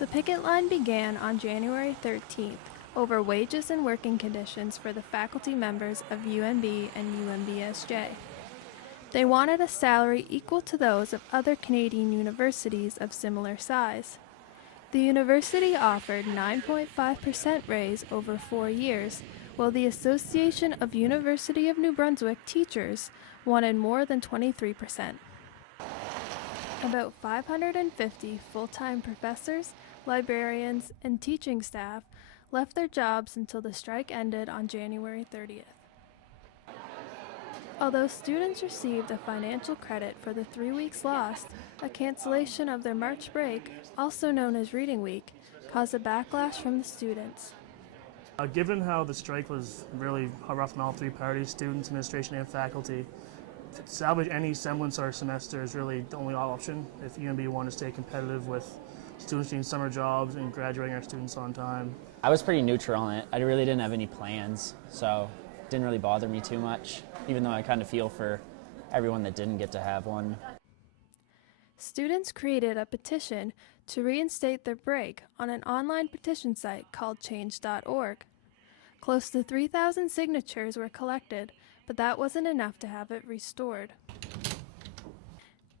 The picket line began on January 13th over wages and working conditions for the faculty members of UNB and UNBSJ. They wanted a salary equal to those of other Canadian universities of similar size. The university offered 9.5% raise over 4 years, while the Association of University of New Brunswick teachers wanted more than 23%. About 550 full-time professors, librarians, and teaching staff left their jobs until the strike ended on January 30th. Although students received a financial credit for the 3 weeks lost, a cancellation of their March break, also known as Reading Week, caused a backlash from the students. Given how the strike was really rough on all three parties, students, administration, and faculty, to salvage any semblance of our semester is really the only option if UNB wanted to stay competitive with students doing summer jobs and graduating our students on time. I was pretty neutral on it. I really didn't have any plans, so it didn't really bother me too much, even though I kind of feel for everyone that didn't get to have one. Students created a petition to reinstate their break on an online petition site called change.org. Close to 3,000 signatures were collected, but that wasn't enough to have it restored.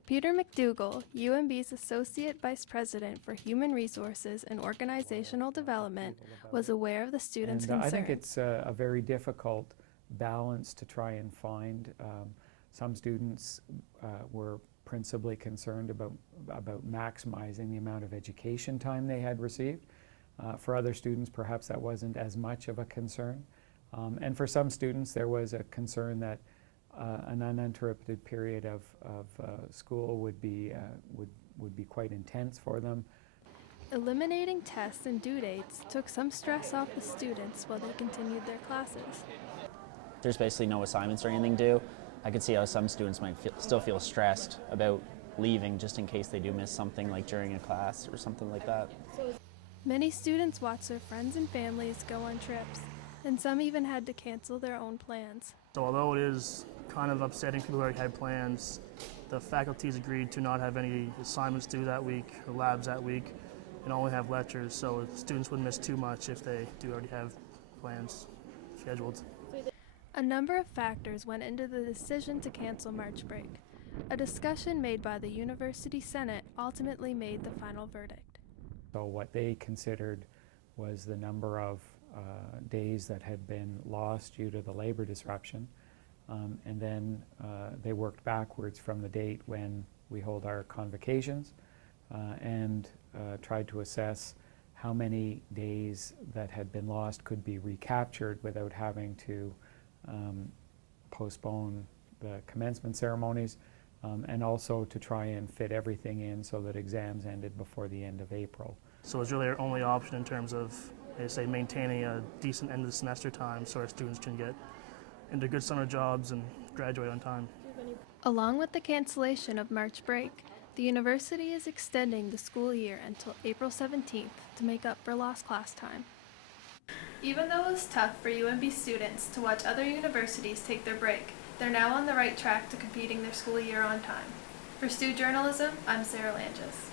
Peter McDougall, UNB's Associate Vice President for Human Resources and Organizational Development, was aware of the students' concerns. I think it's a very difficult balance to try and find. Some students were principally concerned about maximizing the amount of education time they had received. For other students, perhaps that wasn't as much of a concern. And for some students, there was a concern that an uninterrupted period of school would be quite intense for them. Eliminating tests and due dates took some stress off the students while they continued their classes. There's basically no assignments or anything due. I could see how some students might still feel stressed about leaving just in case they do miss something like during a class or something like that. Many students watched their friends and families go on trips, and some even had to cancel their own plans. So although it is kind of upsetting people who already had plans, the faculties agreed to not have any assignments due that week or labs that week and only have lectures, so students wouldn't miss too much if they do already have plans scheduled. A number of factors went into the decision to cancel March break. A discussion made by the University Senate ultimately made the final verdict. So what they considered was the number of days that had been lost due to the labor disruption, and then they worked backwards from the date when we hold our convocations and tried to assess how many days that had been lost could be recaptured without having to postpone the commencement ceremonies, and also to try and fit everything in so that exams ended before the end of April. So it's really our only option in terms of, say, maintaining a decent end of the semester time so our students can get into good summer jobs and graduate on time. Along with the cancellation of March break, the university is extending the school year until April 17th to make up for lost class time. Even though it was tough for UNB students to watch other universities take their break, they're now on the right track to completing their school year on time. For Stu Journalism, I'm Sarah Langis.